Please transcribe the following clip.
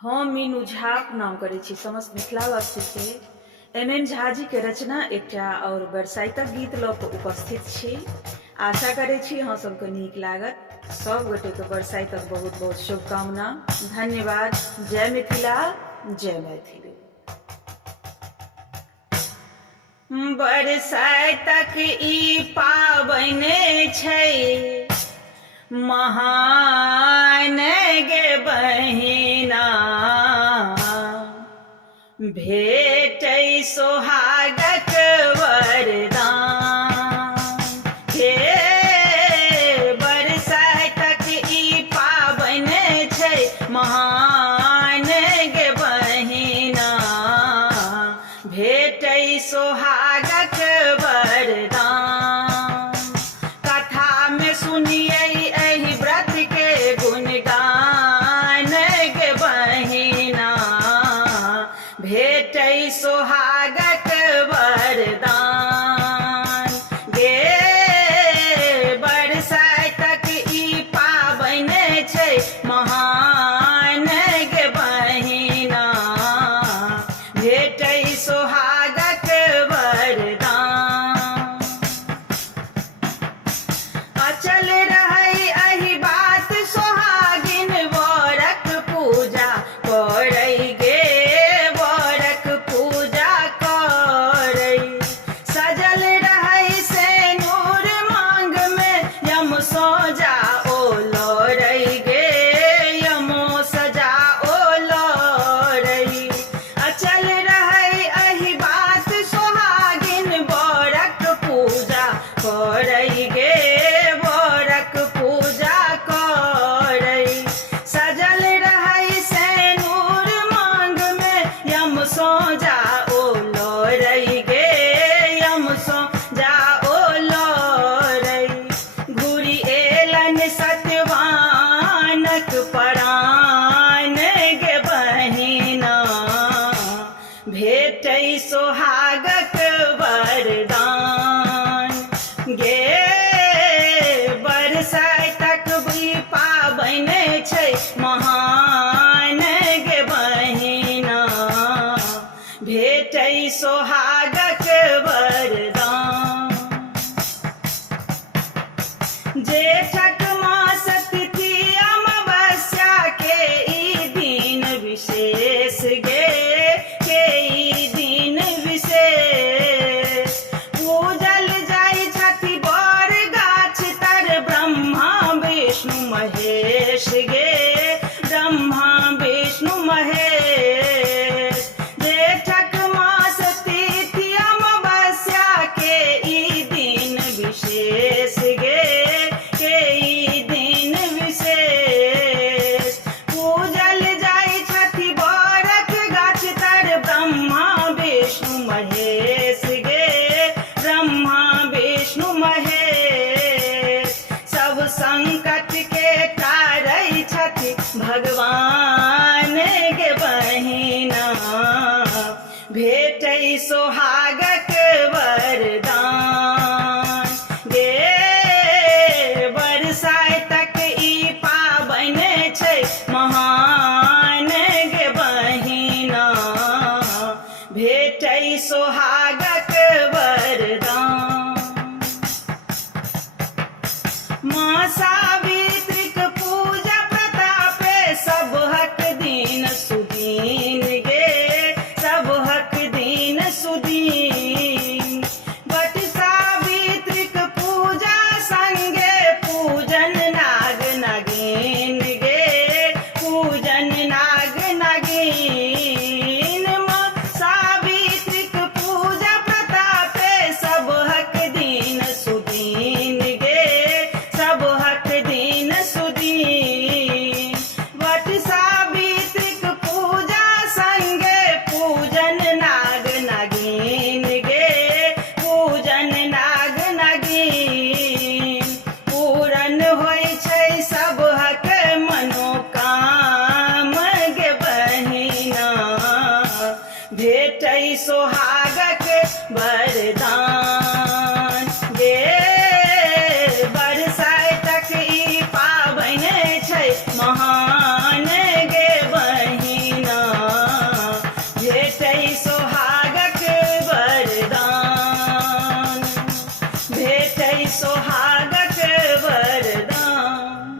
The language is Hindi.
हम मीनू झाक नाम करै छी समस्त मिथिलावासी के एम झा जी के रचना एकटा और बरसाइतक गीत लऽ कऽ उपस्थित छी। आशा करै छी अहाँ सबके नीक लागत। सब गोटे के बरसाइतक बहुत बहुत शुभकामना। धन्यवाद। जय मिथिला, जय मैथिली। बरसाइतक ई पाबनि छै महान गे बहिना, भेटै सोहागक वरदान। हे बरसाइतक ई पाबनि छै महान गे बहिना, भेटै सोहागक वरदान। कथा में सुनिए एहि व्रत के गुणगान गे बहिना, भेटै सोहागक वरदान। गे बरसाइतक ई पाबनि छै महान गे बहिना, भेटै सोहागक वरदान। अचल रहै एहि बात सोहागिन वरक पूजा करै गे, वरक पूजा करै। सजल रहै से नूर मांग में यम सोजा ओ लरै गे, यमो सजा ओ लरै। अचल रहै एहि बात सोहागिन वरक पूजा करै गे, वरक पूजा करै। सजल रहै से नूर मांग में यम सोजा ओ लरै गे, यम सोजा ओ लरै। घुरि एलन सत्यवानक परान गे बहिना, भेटै सोहागक वरदान। गे बरसाइतक ई पाबनि छै महान गे बहिना, भेटै सोहागक वरदान। जेठक मासक तिथि अमावस्या के ई दिन विशेष गे, के ई दिन विशेष। पूजल जाइ छथि बर गाछ तर ब्रह्मा विष्णु महेश गे, ब्रह्मा विष्णु महेश। जेठक मास तिथि अमावस्या के ई दिन विशेष गे, के ई दिन विशेष। पूजल जाइ छथि बरक गाछ तर ब्रह्मा विष्णु महेश गे, ब्रह्मा विष्णु महेश। सब संकट के तारै छथि भगवान गे बहिना, भेटै सोहागक वरदान। गे बरसाइतक ई पाबनि छै महान गे बहिना, भेटै सोहागक वरदान। माँ सावित्रीक पूजा प्रतापे सबहक दिन सुदीन गे, सबहक दिन सुदीन। बट सावित्रीक पूजा संगे पूजन नाग नागिन गे, सोहा